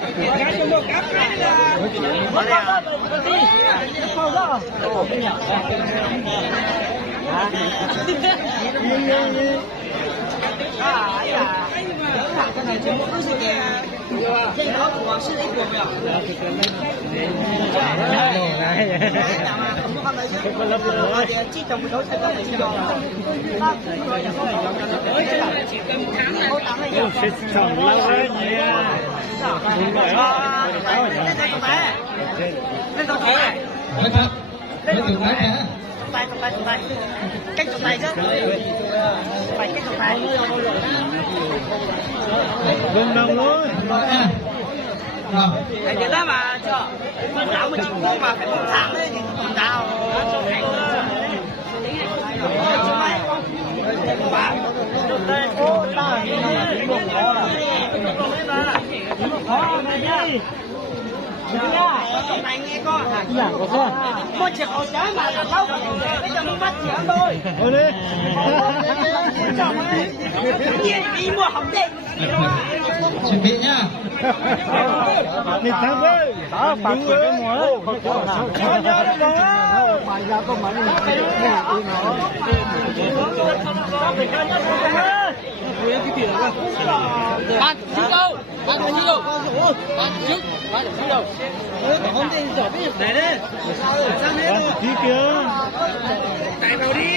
哎呀，刚才全部都是给这个我是一股票。Cách chụp này chứ. Phải cách chụp này. Gần đồng luôn. Cái gì đó mà chưa. Đảo mà chụp cô mà phải một tháng đấy thì còn đảo. Mày nghe con mua chỉ khẩu trái mà là lâu bây giờ nó bắt chữa thôi đi mua hỏng đi chuẩn bị nhá. Nhìn thằng ơi, đó bạc của cái mùa đấy. Bài ra có mấy bạn chứ đâu bạn phải chứ đâu bạn chứ đâu không đi trở đi này đấy sang đây rồi đi kìa chạy vào đi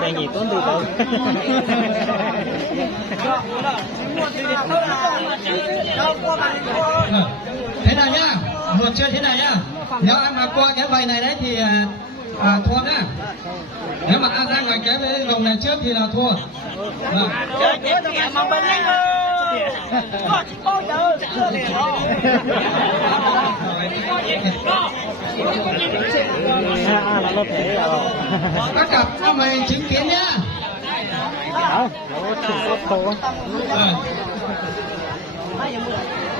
đây nhỉ con từ từ thế nào nhá, luật chơi thế này nhá. Nếu ai mà qua cái bài này đấy thì thua nhá. Nếu mà ai ra ngoài cái vòng này trước thì là thua. Chơi chết kìa mà bên anh ơi bao giờ là nó thể các cặp cho mày chứng kiến nhá.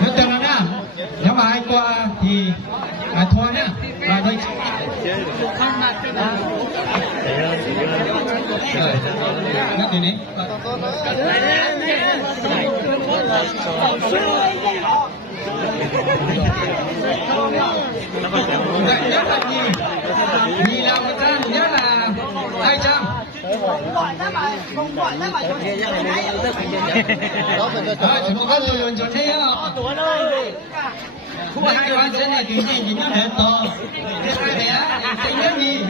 Nếu từng là nhá, nếu mà ai qua thì thua nhá. Và đây nhắc gì đấy. Nhớ là gì? Vì là 100, nhớ là 200. Chỉ một cái lùi lùi chỗ thế á. Không hai cái chân này thì gì nhớ hết to. Thế hai bé thì nhớ gì?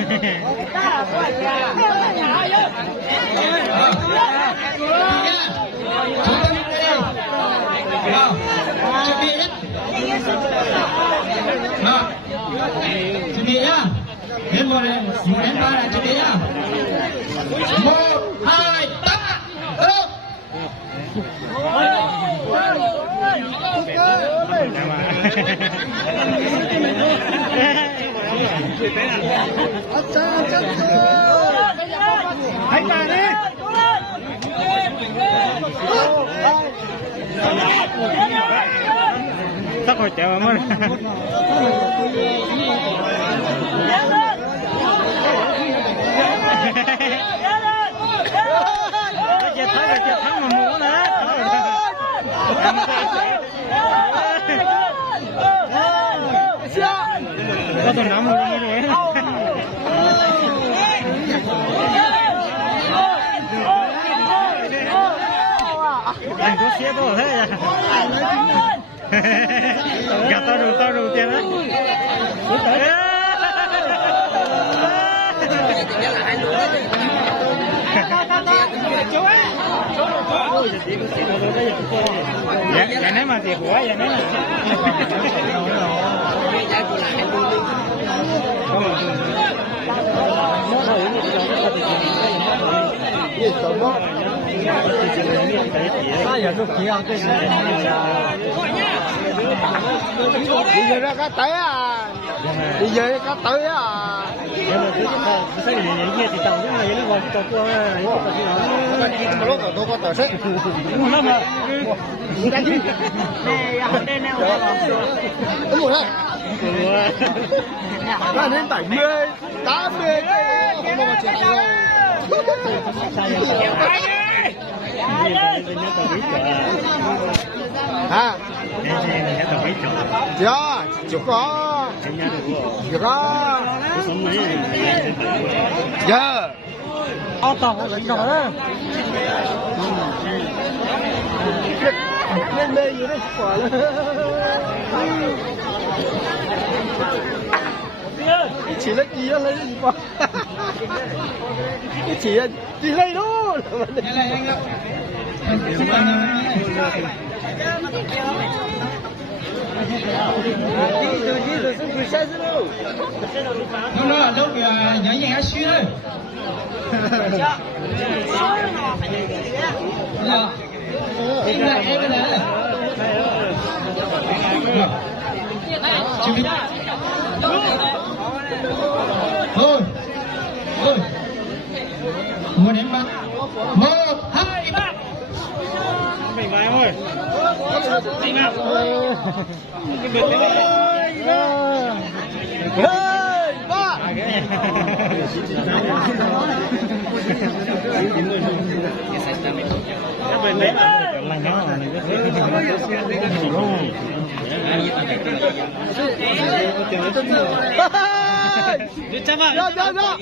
Chúng ta đi đây. Chuẩn bị hết. Chuẩn bị nhá. Đến một đến ba là chuẩn bị nhá. 1, 2, 3, go. Anh là đi. Tắc hồi chèo mà. Chết thắng mà mua nữa. Có tôi nắm luôn như thế. Anh có xếp đâu thế à? Gặp tao đủ tiền á. Dạ nếu mà tiền của vậy nếu mà đi về ra cá té à, đi về cá tới à. nếu mà cứ cái gì vậy thì tàu cái này nó còn tàu qua Mà lúc tôi có tờ sách. nó mà Đúng rồi đấy. Nó đến 70, 80 không bao giờ chịu đâu. À. Dạ, chụp có. Chụp có. Dạ. Ô tô lính rồi đó. Lên đây gì đấy quả lên. Chỉ lấy gì đó lấy gì qua. Chỉ lấy đó. Lúc đó lúc nhảy nhảy xíu thôi. Em lại em bên này. Chuẩn bị. Thôi. Thôi. Một điểm bắn. 1, 2, 3. Mình vào em ơi. Đi nào. Cái bật cái này. Hey, ba. Cái bên đấy là nó này Đi chăm vào. Ra ra ra.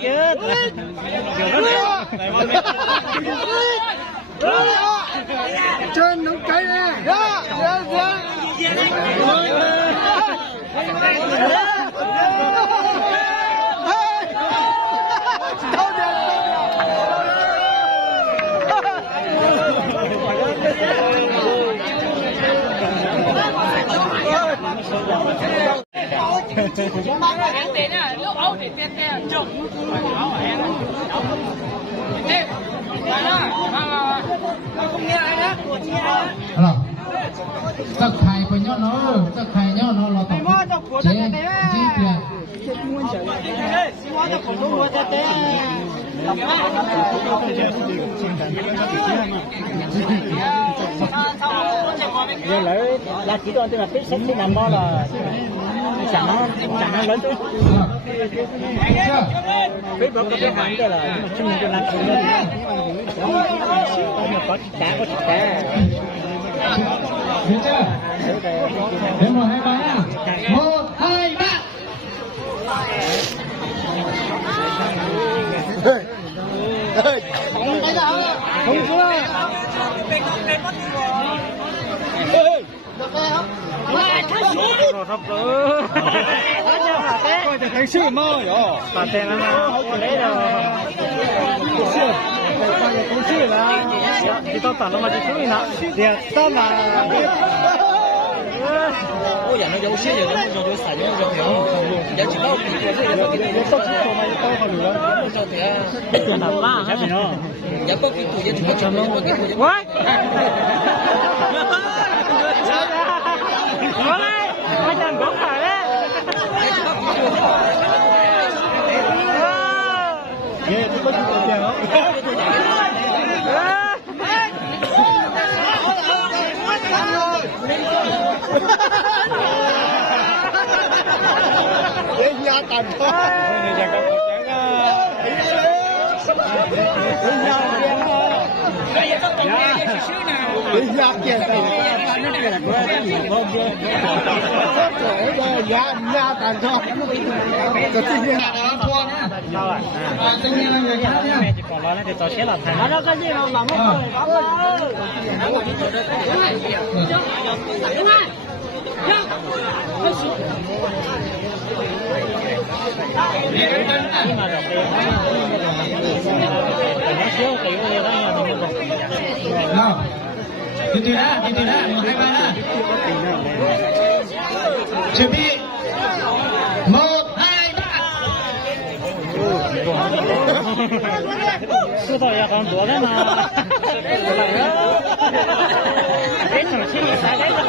Trên nóng cái nè. Ra ra ra. Ăn tiền á, lúc ấu thì tiền tiền chồng. Đi. Không nghe ai đó, của chị ai đó. Tất thầy của nhau nó là tổng chế tiền. giờ lấy là chỉ còn tên là cái sách cái nằm đó là chẳng nó lớn thôi cái bậc cái hàng đó là chúng mình cho làm chuyện đó có thịt cá Được chưa? Đến 1, 2, 3 nha. 1, 2, 3. Không thấy đâu. Không chưa. coi thì thấy sự mơ rồi bà tên là đấy là cũng sự là thì tao tặng nó mà chỉ suy nè thì tao là ôi giờ nó dấu xí giờ nó dấu xài nó dấu hiểu giờ chỉ tao bị cái gì nó tao chỉ tao mày tao không được tao thì tiền nào ba hả giờ có cái tuổi giờ chỉ có chồng nó cái tuổi quá Hãy subscribe cho kênh Ghiền Mì Gõ để không bỏ Từ từ đã, 1, 2, 3 đã. Chuẩn bị. 1, 2, 3. Sư thầy là còn đùa đấy mà. Đến thằng chị sao đấy rồi.